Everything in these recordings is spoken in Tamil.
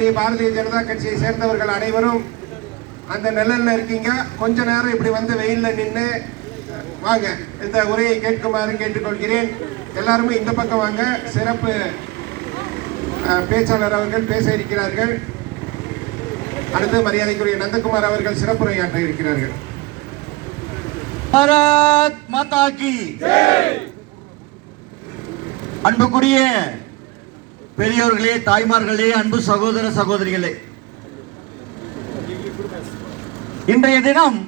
பாரதிய ஜனதா கட்சியை சேர்ந்தவர்கள் அனைவரும் அந்த நிழல்ல இருக்கீங்க. கொஞ்ச நேரம் இப்படி வந்து வெயில்ல நின்று வாங்க, இந்த உரையை கேட்குமாறு கேட்டுக்கொள்கிறேன். எல்லாருமே இந்த பக்கம் வாங்க. சிறப்பு பேச்சாளர் அவர்கள் பேச இருக்கிறார்கள். அடுத்து மரியாதைக்குரிய நந்தகுமார் அவர்கள் சிறப்புரையாற்ற இருக்கிறார்கள். பாரத் மாதா கி ஜெய். அன்புக்குரிய பெரியோர்களே, தாய்மார்களே, அன்பு சகோதர சகோதரிகளே, இன்றைய தினம்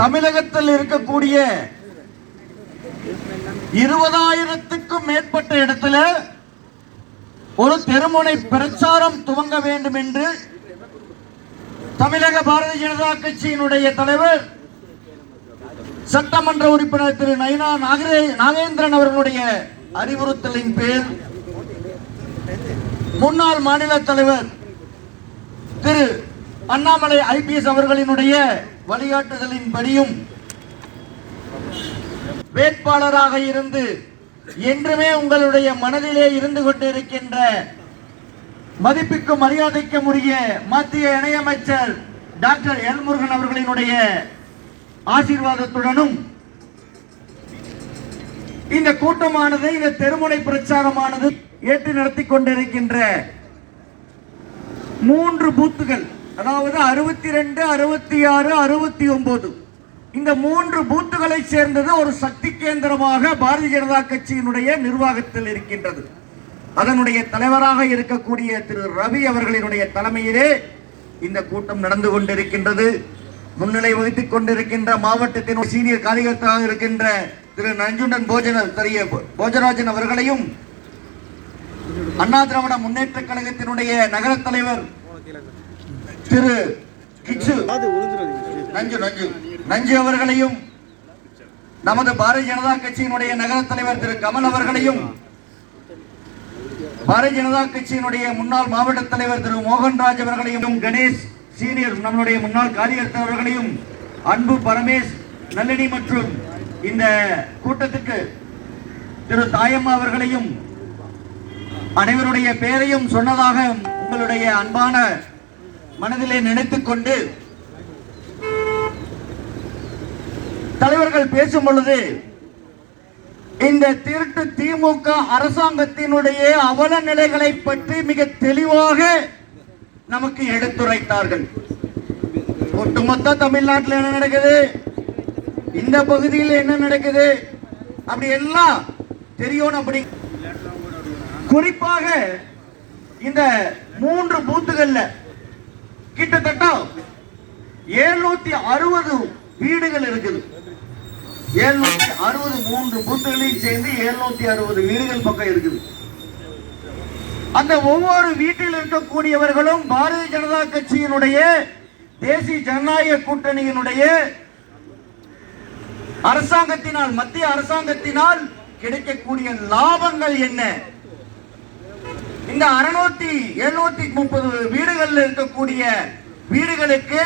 தமிழகத்தில் இருக்கக்கூடிய 20,000க்கும் மேற்பட்ட இடத்துல ஒரு தெருமுனை பிரச்சாரம் துவங்க வேண்டும் என்று தமிழக பாரதிய ஜனதா கட்சியினுடைய தலைவர் சட்டமன்ற உறுப்பினர் திரு நயினா நாகேந்திரன் அவர்களுடைய அறிவுறுத்தலின் பேர் முன்னாள் மாநில தலைவர் திரு அண்ணாமலை IPS அவர்களினுடைய வழிகாட்டுதலின்படியும் வேட்பாளராக இருந்து என்றுமே உங்களுடைய மனதிலே இருந்து கொண்டிருக்கின்ற மதிப்புக்கும் மரியாதைக்கும் உரிய மத்திய இணையமைச்சர் டாக்டர் எல் முருகன் அவர்களினுடைய ஆசீர்வாதத்துடனும் இந்த கூட்டமானது, இந்த தெருமுனை பிரச்சாரமானது ஏற்று நடத்தி கொண்டிருக்கின்ற 3 பூத்துகள், அதாவது 62, 66, 69, இந்த 3 பூத்துகளை சேர்ந்தது ஒரு சக்தி கேந்திரமாக பாரதிய ஜனதா கட்சியினுடைய நிர்வாகத்தில் இருக்கின்றது. அதனுடைய தலைவராக இருக்கக்கூடிய திரு ரவி அவர்களினுடைய தலைமையிலே இந்த கூட்டம் நடந்து கொண்டிருக்கின்றது. முன்னிலை வகித்துக் கொண்டிருக்கின்ற மாவட்டத்தின் சீனியர் காரியகர்த்தாக இருக்கின்ற திரு நஞ்சுண்டன் போஜராஜன் அவர்களையும், அண்ணா திராவிட முன்னேற்ற கழகத்தினுடைய நகர தலைவர் திரு கிச்சு நஞ்சு அவர்களையும், நமது பாரதிய ஜனதா கட்சியினுடைய நகர தலைவர் திரு கமல் அவர்களையும், பாரதிய ஜனதா கட்சியினுடைய முன்னாள் மாவட்ட தலைவர் திரு மோகன்ராஜ் அவர்களையும், கணேஷ் சீனியர் நம்முடைய முன்னாள் காரியகர்த்தா அவர்களையும், அன்பு பரமேஷ் நல்லணி மற்றும் இந்த கூட்டத்துக்கு திரு தாயம்மா அவர்களையும் அனைவருடைய பெயரையும் சொன்னதாக உங்களுடைய அன்பான மனதிலே நினைத்துக் கொண்டு தலைவர்கள் பேசும் பொழுது இந்த திருட்டு திமுக அரசாங்கத்தினுடைய அவல நிலைகளை பற்றி மிக தெளிவாக நமக்கு எடுத்துரைத்தார்கள். ஒட்டுமொத்த தமிழ்நாட்டில் என்ன நடக்குது, இந்த பகுதியில் என்ன நடக்குது, அப்படி எல்லாம் தெரியும். அப்படி குறிப்பாக இந்த 3 பூத்துகள்ல கிட்டத்தட்ட 760 வீடுகள் இருக்குது. 760, 3 பூத்துகளையும் சேர்ந்து 760 வீடுகள் பக்கம் இருக்குது. அந்த ஒவ்வொரு வீட்டில் இருக்கக்கூடியவர்களும் பாரதிய ஜனதா கட்சியினுடைய தேசிய ஜனநாயக கூட்டணியினுடைய அரசாங்கத்தினால், மத்திய அரசாங்கத்தினால் கிடைக்கக்கூடிய லாபங்கள் என்ன, இந்த 730 வீடுகளில் இருக்கக்கூடிய வீடுகளுக்கு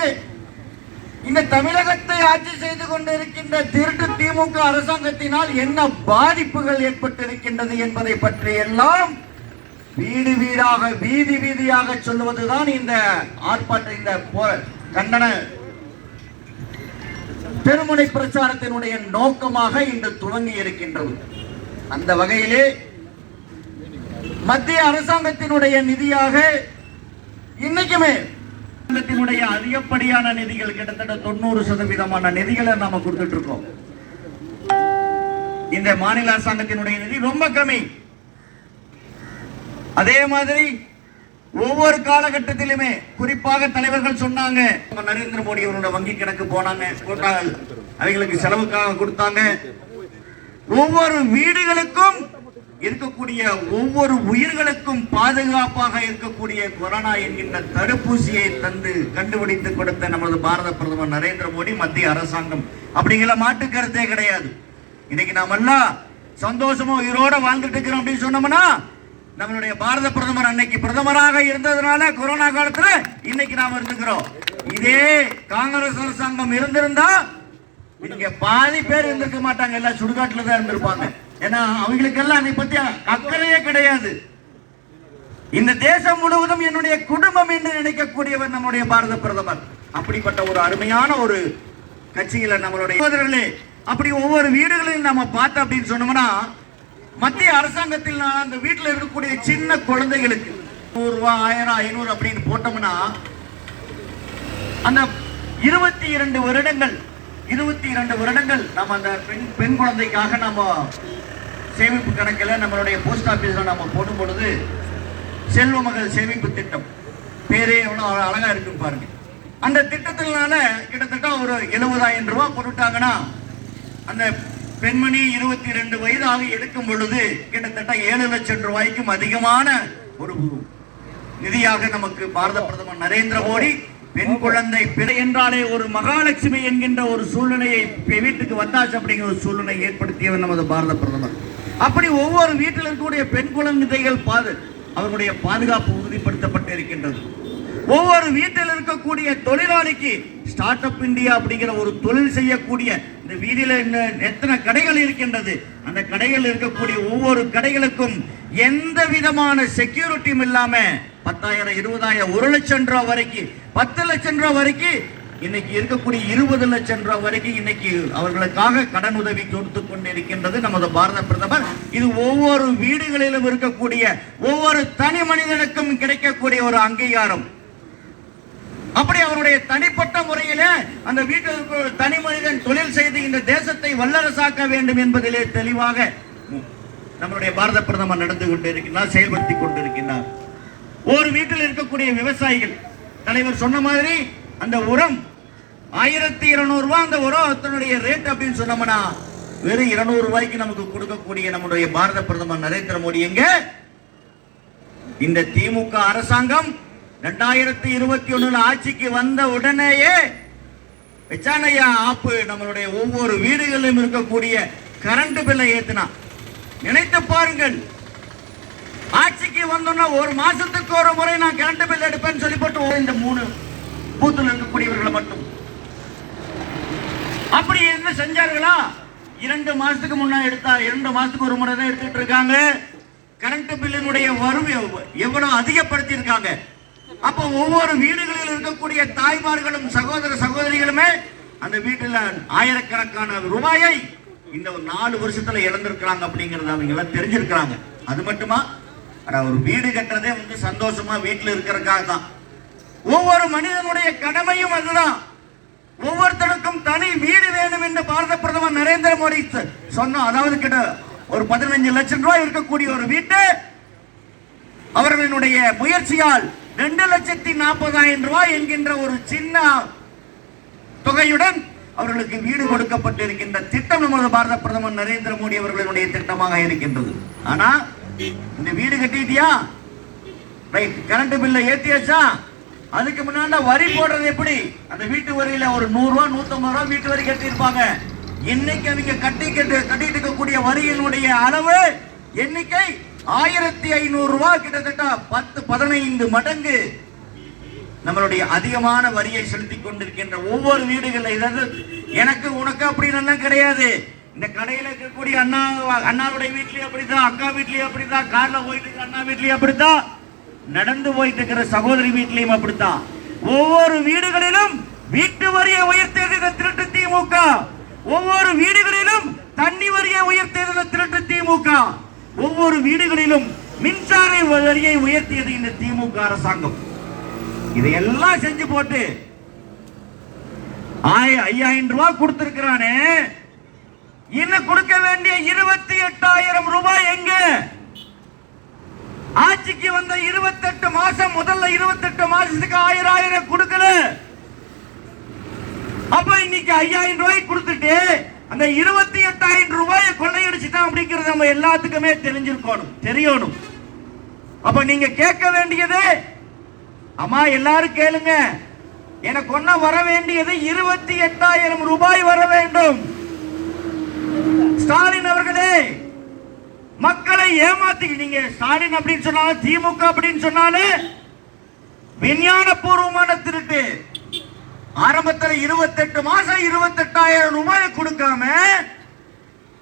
இந்த தமிழகத்தை ஆட்சி செய்து கொண்டிருக்கின்ற திருட்டு திமுக அரசாங்கத்தினால் என்ன பாதிப்புகள் ஏற்பட்டிருக்கின்றது என்பதை பற்றி எல்லாம் வீடு வீடாக, வீதி வீதியாக சொல்லுவதுதான் இந்த ஆர்ப்பாட்டம், இந்த கண்டன தெருமுனை பிரச்சாரத்தினுடைய நோக்கமாக இன்று துவங்கி இருக்கின்றது. அந்த வகையிலே மத்திய அரசாங்கத்தினுடைய நிதியாக இன்னைக்குமே அதிகப்படியான நிதிகள், கிட்டத்தட்ட 90% நிதிகளை நாம கொடுத்துட்டு இருக்கோம். இந்த மாநில அரசாங்கத்தினுடைய நிதி ரொம்ப கம்மி. அதே மாதிரி ஒவ்வொரு காலகட்டத்திலுமே குறிப்பாக தலைவர்கள் சொன்னாங்க, நரேந்திர மோடி அவரோட வங்கி கணக்கு போனாங்க, அவங்களுக்கு செலவுக்காக கொடுத்தாங்க. ஒவ்வொரு வீடுகளுக்கும் இருக்கக்கூடிய ஒவ்வொரு உயிர்களுக்கும் பாதுகாப்பாக இருக்கக்கூடிய கொரோனா என்கின்ற தடுப்பூசியை தந்து கண்டுபிடித்து கொடுத்த நமது பாரத பிரதமர் நரேந்திர மோடி, மத்திய அரசாங்கம் அப்படிங்கிற மாற்று கருத்தே கிடையாது. இன்னைக்கு நாம எல்லாம் சந்தோஷமா உயிரோட வாழ்ந்துட்டு இருக்கிறோம் அப்படின்னு சொன்னோம்னா, நம்மளுடைய பாரத பிரதமர் அன்னைக்கு பிரதமராக இருந்ததுனால கொரோனா காலத்துல இன்னைக்கு நாம இருந்துக்கிறோம். இதே காங்கிரஸ் அரசாங்கம் இருந்திருந்தா இங்க பாதி பேர் இருந்திருக்க மாட்டாங்க, எல்லாம் சுடுகாட்டுல தான் இருந்திருப்பாங்க. ஏன்னா அவங்களுக்கெல்லாம் அதை பத்தி அக்கறையே கிடையாது. இந்த தேசம் முழுவதும் என்னுடைய குடும்பம் என்று நினைக்கக்கூடியவர் நம்முடைய பாரத பிரதமர். அப்படிப்பட்ட ஒரு அருமையான ஒரு கட்சியில நம்மளுடைய சகோதரர்களே, அப்படி ஒவ்வொரு வீடுகளில் நம்ம பார்த்தோம் அப்படின்னு சொன்னோம்னா, மத்திய அரசாங்கத்தில் அந்த வீட்டில் இருக்கக்கூடிய சின்ன குழந்தைகளுக்கு 100 ரூபாய் 1000 500 அப்படின்னு போட்டோம்னா, அந்த 22 வருடங்கள் நம்ம அந்த பெண் குழந்தைக்காக நம்ம சேமிப்பு கணக்கில் நம்மளுடைய போஸ்ட் ஆபீஸ்ல நம்ம போடும் பொழுது செல்வ மகள் சேமிப்பு திட்டம் பேரே எவ்வளவு அழகா இருக்கு பாருங்க. அந்த திட்டத்தினால கிட்டத்தட்ட ஒரு 70,000 ரூபாய் போட்டுட்டாங்கன்னா, அந்த பெண்மணி 22 வயதாக எடுக்கும் பொழுது கிட்டத்தட்ட 7 லட்சம் ரூபாய்க்கும் அதிகமான ஒரு நிதியாக நமக்கு பாரத பிரதமர் நரேந்திர மோடி பெண் குழந்தை பிறை என்றாலே ஒரு மகாலட்சுமி என்கின்ற ஒரு சூழ்நிலையை வீட்டுக்கு வந்தாச்சு அப்படிங்கிற ஒரு சூழ்நிலை ஏற்படுத்தியவர் நமது பாரத பிரதமர். அப்படி ஒவ்வொரு வீட்டில் இருக்கக்கூடிய பெண் குழந்தைகள் அவர்களுடைய பாதுகாப்பு உறுதிப்படுத்தப்பட்டு இருக்கின்றது. ஒவ்வொரு வீட்டில் இருக்கக்கூடிய தொழிலாளிக்கு ஸ்டார்ட் அப் இந்தியா அப்படிங்கிற ஒரு தொழில் செய்யக்கூடிய இந்த வீதியில எத்தனை கடைகள் இருக்கின்றது, அந்த கடைகள் இருக்கக்கூடிய ஒவ்வொரு கடைகளுக்கும் எந்த விதமான செக்யூரிட்டியும் இல்லாம 10,000 20,000 1 லட்சம் ரூபாய் வரைக்கும் 10 லட்சம் ரூபாய் வரைக்கும் இன்னைக்கு இருக்கக்கூடிய 20 லட்சம் ரூபாய் வரைக்கும் இன்னைக்கு அவர்களுக்காக கடன் உதவி கொடுத்து கொண்டிருக்கின்றது நமது பாரத பிரதமர். இது ஒவ்வொரு வீடுகளிலும் இருக்கக்கூடிய ஒவ்வொரு தனி மனிதனுக்கும் கிடைக்கக்கூடிய ஒரு அங்கீகாரம். அப்படி அவருடைய தனிப்பட்ட முறையிலே அந்த வீட்டில் தனி மனிதன் தொழில் செய்து இந்த தேசத்தை வல்லரசாக்க வேண்டும் என்பதிலே தெளிவாக நம்முடைய பாரத பிரதமர் நடந்து கொண்டிருக்கிறார், செயல்படுத்திக் கொண்டிருக்கிறார். ஒரு வீட்டில் இருக்கக்கூடிய விவசாயிகள் தலைவர் சொன்ன மாதிரி அந்த உரம் 1200 ரூபாய் அந்த உரத்தினுடைய ரேட் அப்படின்னு சொன்னோம்னா வெறும் 200 ரூபாய்க்கு நமக்கு கொடுக்கக்கூடிய நம்முடைய பாரத பிரதமர் நரேந்திர மோடி எங்க இந்த திமுக அரசாங்கம் 2021 ஆட்சிக்கு வந்த உடனேயே வெச்சானையா ஆப்பு நம்மளுடைய ஒவ்வொரு வீடுகளிலும் இருக்கக்கூடிய கரண்ட் பில்லை ஏத்தினா. நினைத்து பாருங்கள், ஆட்சிக்கு வந்தோம்னா ஒரு மாசத்துக்கு ஒரு முறை நான் கரண்ட் பில் எடுப்பேன்னு சொல்லி போட்டு இந்த 3 பூத்துல இருக்கக்கூடியவர்களை மட்டும் அப்படி என்ன செஞ்சார்களா? 2 மாசத்துக்கு முன்னாடி எடுத்தா 2 மாசத்துக்கு ஒரு முறை தான் எடுத்துட்டு இருக்காங்க. கரண்ட் பில்லினுடைய வருவை எவ்வளவு அதிகப்படுத்தி இருக்காங்க. அப்ப ஒவ்வொரு வீடுகளில் இருக்கக்கூடிய தாய்மார்களும் சகோதர சகோதரிகளுமே அந்த வீட்டில் ஆயிரக்கணக்கான ரூபாயை இந்த 4 வருஷத்துல இழந்திருக்கிறாங்க அப்படிங்கறது அவங்க எல்லாம் தெரிஞ்சிருக்கிறாங்க. அது மட்டுமா, ஒரு வீடு கட்டுறதே சந்தோஷமா வீட்டில் இருக்கிறதுக்காக தான். ஒவ்வொரு மனிதனுடைய கடமையும் அதுதான். ஒவ்வொருத்தருக்கும் தனி வீடு வேணும் என்று பாரத பிரதமர் நரேந்திர மோடி சொன்னோம். அதாவது கிட்ட ஒரு 15 லட்சம் ரூபாய் இருக்கக்கூடிய ஒரு வீட்டு அவர்களுடைய முயற்சியால் 2,40,000 ரூபாய் என்கின்ற ஒரு சின்ன தொகையுடன் அவர்களுக்கு வீடு கொடுக்கப்பட்டிருக்கின்ற திட்டம் நமது பாரத பிரதமர் நரேந்திர மோடி அவர்களுடைய திட்டமாக இருக்கின்றது. ஆனா இந்த வீடு கட்டிட்டியா, ரைட், கரண்ட் பில்ல ஏத்தியாச்சா, அதுக்கு முன்னாடி வரி போடுறது எப்படி? அந்த வீட்டு வரியில ஒரு 100 ரூபாய் 150 ரூபாய் வீட்டு வரி கட்டியிருப்பாங்க. இன்னைக்கு அவங்க கட்டிட்டு இருக்கக்கூடிய வரியினுடைய அளவு எண்ணிக்கை 1,500 ரூபாய், கிட்டத்தட்ட 10-15 மடங்கு நம்மளுடைய அதிகமான வரியை செலுத்திக் கொண்டிருக்கின்ற ஒவ்வொரு வீடுகளில். எனக்கு உனக்கு அப்படின்னு கிடையாது. இந்த கடையில் இருக்கக்கூடிய அண்ணாவுடைய வீட்லயும் அப்படித்தான், அக்கா வீட்லயும் அப்படித்தான், கார்ல போயிட்டு அண்ணா வீட்லயும் அப்படித்தான், நடந்து போயிட்டு இருக்கிற சகோதரி வீட்லயும் அப்படித்தான். ஒவ்வொரு வீடுகளிலும் வீட்டு வரியை உயர்த்தியது திருட்டு திமுக. ஒவ்வொரு வீடுகளிலும் தண்ணி வரியை உயர்த்தியது திருட்டு திமுக. ஒவ்வொரு வீடுகளிலும் மின்சார வரியை உயர்த்தியது இந்த திமுக அரசாங்கம். இதையெல்லாம் செஞ்சு போட்டு 5,000 ரூபாய் கொடுத்திருக்கிறானே, இன்னும் கொடுக்க வேண்டிய 28,000 ரூபாய் எங்க? ஆட்சிக்கு வந்த 28 மாசம் முதல்ல 28 மாசத்துக்கு 1000 கொடுக்கல. அப்ப இன்னைக்கு 5,000 ரூபாய் கொடுத்துட்டு அந்த 28,000 ரூபாயை கொள்ளையடிச்சுட்டான் அப்படிங்கிறது நம்ம எல்லாத்துக்குமே தெரியணும். அப்ப நீங்க கேட்க வேண்டியது, அம்மா எல்லாரும் கேளுங்க, எனக்கு ஒன்ன வர வேண்டியது 28,000 ரூபாய் வர வேண்டும். ஸ்டாலின் அவர்களே, மக்களை ஏமாத்தி நீங்க ஸ்டாலின் அப்படின்னு சொன்னாலும் திமுக அப்படின்னு சொன்னாலும் விஞ்ஞான பூர்வமான திருட்டு. ஆரம்பத்தில் 28 மாசம் 28,000 ரூபாய் கொடுக்காம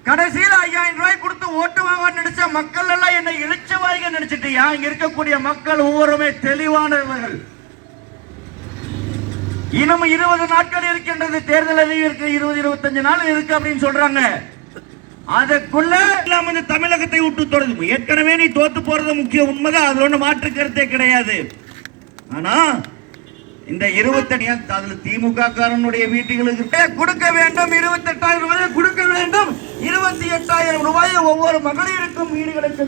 கடைசியில் 5000 ரூபாய் கொடுத்து ஓட்டு வாங்க நினைச்ச மக்கள் எல்லாம் என்னை இழிச்சவாய்க நினைச்சிட்டியா? இங்க இருக்கக்கூடிய மக்கள் ஒவ்வொருமே தெளிவானவர்கள். இன்னும் 20 நாட்கள் இருக்கின்றது, தேர்தல் அறிவு இருக்கு, 20-25 நாள் இருக்கு அப்படின்னு சொல்றாங்க. அதுக்குள்ள இந்த தமிழகத்தை விட்டு தொடரும். ஏற்கனவே நீ தோத்து போறது முக்கிய உண்மைதான், அதுல ஒண்ணு மாற்று கருத்தே கிடையாது. ஆனா இந்த 28 அதுல திமுக காரனுடைய வீட்டுகளுக்கு கொடுக்க வேண்டும், 28,000 ரூபாய் கொடுக்க வேண்டும், 28,000 ரூபாய் ஒவ்வொரு மகளிருக்கும் வீடுகளுக்கு